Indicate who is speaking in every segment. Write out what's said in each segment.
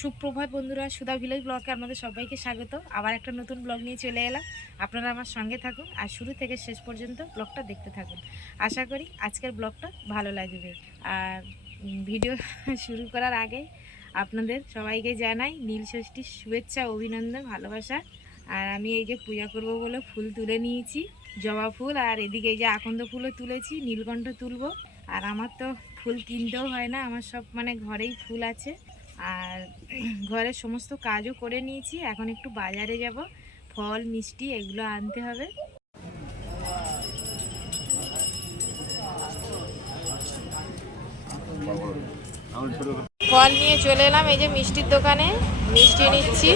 Speaker 1: সুপ্রভাত বন্ধুরা, সুধা ভিলেজ ব্লগে আপনাদের সবাইকে স্বাগত। আবার একটা নতুন ব্লগ নিয়ে চলে এলাম। আপনারা আমার সঙ্গে থাকুন আর শুরু থেকে শেষ পর্যন্ত ব্লগটা দেখতে থাকুন। আশা করি আজকের ব্লগটা ভালো লাগবে। আর ভিডিও শুরু করার আগে আপনাদের সবাইকে জানাই নীল ষষ্ঠীর শুভেচ্ছা, অভিনন্দন, ভালোবাসা। আর আমি এই যে পূজা করব বলে ফুল তুলে নিয়েছি, জবা ফুল। আর এদিকে এই যে আকন্দ ফুলও তুলেছি, নীলকণ্ঠ তুলবো। আর আমার তো ফুল কিনতেও হয় না, আমার সব মানে ঘরেই ফুল আছে। আর ঘরের সমস্ত কাজও করে নিয়েছি। এখন একটু বাজারে যাব। ফল, মিষ্টি এগুলো আনতে হবে। ফল নিয়ে চলে এলাম। এই যে মিষ্টির দোকানে। মিষ্টি নিচ্ছি।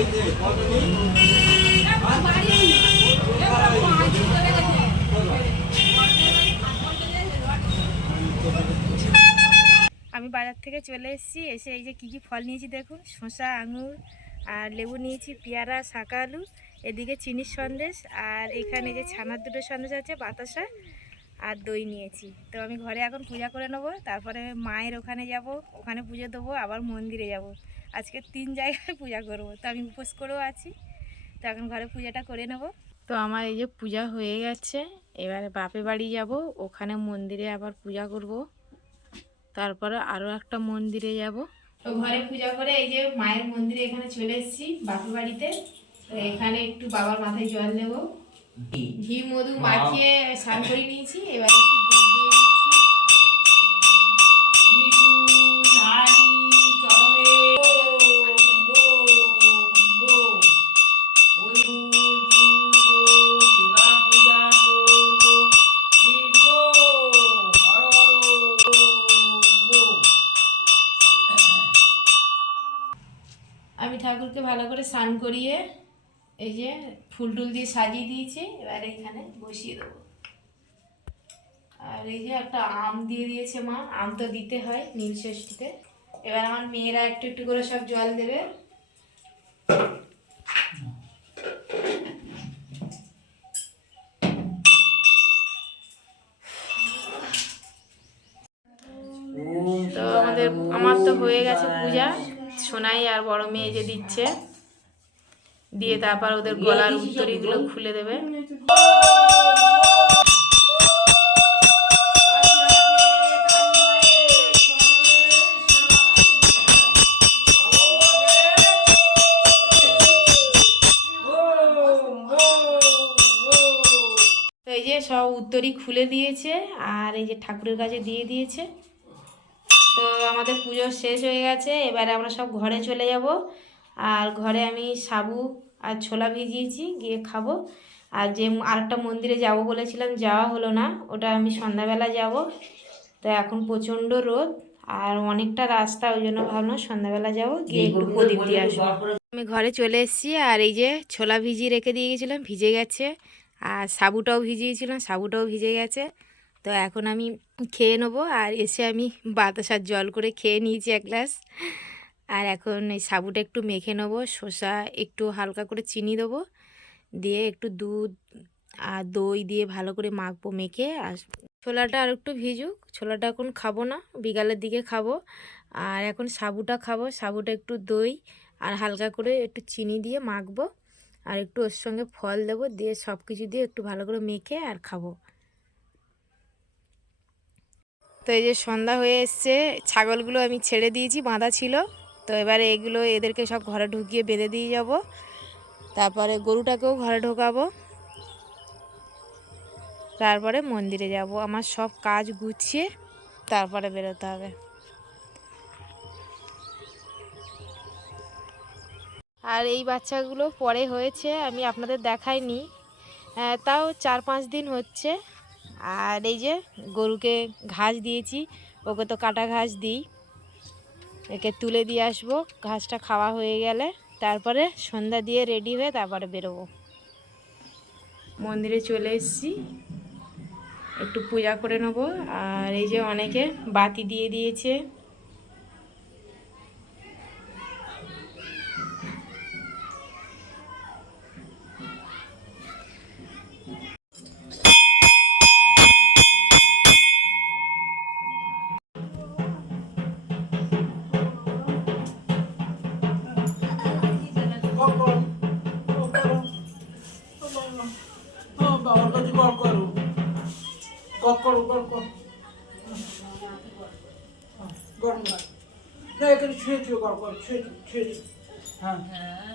Speaker 1: বাজার থেকে চলে এসেছি। এসে এই যে কী কী ফল নিয়েছি দেখুন। শসা, আঙুর, আর লেবু নিয়েছি, পেয়ারা, শাকা, আলু, এদিকে চিনির সন্দেশ, আর এখানে যে ছানার দুটো সন্দেশ আছে, বাতাসা, আর দই নিয়েছি। তো আমি ঘরে এখন পূজা করে নেব, তারপরে মায়ের ওখানে যাব, ওখানে পুজো দেবো, আবার মন্দিরে যাব। আজকে তিন জায়গায় পূজা করব, তো আমি উপোস করেও আছি। তো এখন ঘরে পূজাটা করে নেব। তো আমার এই যে পূজা হয়ে গেছে, এবারে বাপে বাড়ি যাব, ওখানে মন্দিরে আবার পূজা করব। তারপরে আরও একটা মন্দিরে যাব। তো ঘরে পূজা করে এই যে মায়ের মন্দিরে এখানে চলে এসেছি বাপের বাড়িতে তো এখানে একটু বাবার মাথায় জল দেবো ঘি। মধু মাখিয়ে স্নান করে নিয়েছি। এবার একটু আমি ঠাকুরকে ভালো করে স্নান করিয়ে এই যে ফুল টুল দিয়ে সাজিয়ে দিয়েছি, এবার এখানে বসিয়ে দেবো। আর এই যে একটা আম দিয়ে দিয়েছে মা, আম তো দিতে হয় নীল ষষ্ঠীতে। এবার আমার মেয়েরা একটু একটু করে সব জল দেবে। তো আমাদের, আমার তো হয়ে গেছে পূজা। সোনাই আর বড় মেয়ে যে দিচ্ছে দিয়ে তারপর ওদের গলার উত্তরীগুলো খুলে দেবে। তো এই যে সব উত্তরই খুলে দিয়েছে আর এই যে ঠাকুরের কাছে দিয়ে দিয়েছে। তো আমাদের পুজো শেষ হয়ে গেছে, এবারে আমরা সব ঘরে চলে যাব। আর ঘরে আমি সাবু আর ছোলা ভিজিয়েছি, গিয়ে খাব। আর যে আরেকটা মন্দিরে যাব বলেছিলাম, যাওয়া হলো না, ওটা আমি সন্ধ্যাবেলা যাব। তো এখন প্রচণ্ড রোদ, আর অনেকটা রাস্তা, ওই জন্য ভাবলাম সন্ধ্যাবেলা যাব, গিয়ে একটু প্রদীপ দিয়ে আসব। আমি ঘরে চলে এসেছি, আর এই যে ছোলা ভিজিয়ে রেখে দিয়ে গেছিলাম, ভিজে গেছে। আর সাবুটাও ভিজিয়েছিলাম, সাবুটাও ভিজে গেছে। তো এখন আমি খেয়ে নেব আর এসে আমি বাতাসার জল করে খেয়ে নিয়েছি এক গ্লাস। আর এখন এই সাবুটা একটু মেখে নেব, শসা একটু হালকা করে চিনি দেবো, দিয়ে একটু দুধ আর দই দিয়ে ভালো করে মাখবো, মেখে। আর ছোলাটা আর একটু ভিজুক, ছোলাটা এখন খাব না, বিকালের দিকে খাব। আর এখন সাবুটা খাব, সাবুটা একটু দই আর হালকা করে একটু চিনি দিয়ে মাখবো। আর একটু ওর সঙ্গে ফল দেবো, দিয়ে সব কিছু দিয়ে একটু ভালো করে মেখে আর খাব। তো এই যে সন্ধ্যা হয়ে এসছে, ছাগলগুলো আমি ছেড়ে দিয়েছি, বাঁধা ছিল। তো এবারে এগুলো এদেরকে সব ঘরে ঢুকিয়ে বেঁধে দিয়ে যাব। তারপরে গরুটাকেও ঘরে ঢোকাবো। তারপরে মন্দিরে যাব। আমার সব কাজ গুছিয়ে তারপরে বেরোতে হবে। আর এই বাচ্চাগুলো পরে হয়েছে, আমি আপনাদের দেখাইনি। তাও চার পাঁচ দিন হচ্ছে। আর এই যে গরুকে ঘাস দিয়েছি, ওকে তো কাটা ঘাস দিই। একে তুলে দিয়ে আসব, ঘাসটা খাওয়া হয়ে গেলে তারপরে সন্ধ্যা দিয়ে রেডি হয়ে তারপরে বেরোবো। মন্দিরে চলে এসেছি। একটু পূজা করে নেব। আর এই যে অনেকে বাতি দিয়ে দিয়েছে।
Speaker 2: কর কর কর কর। গরম না এখানে ছুঁয়ে হ্যাঁ।,
Speaker 1: হ্যাঁ।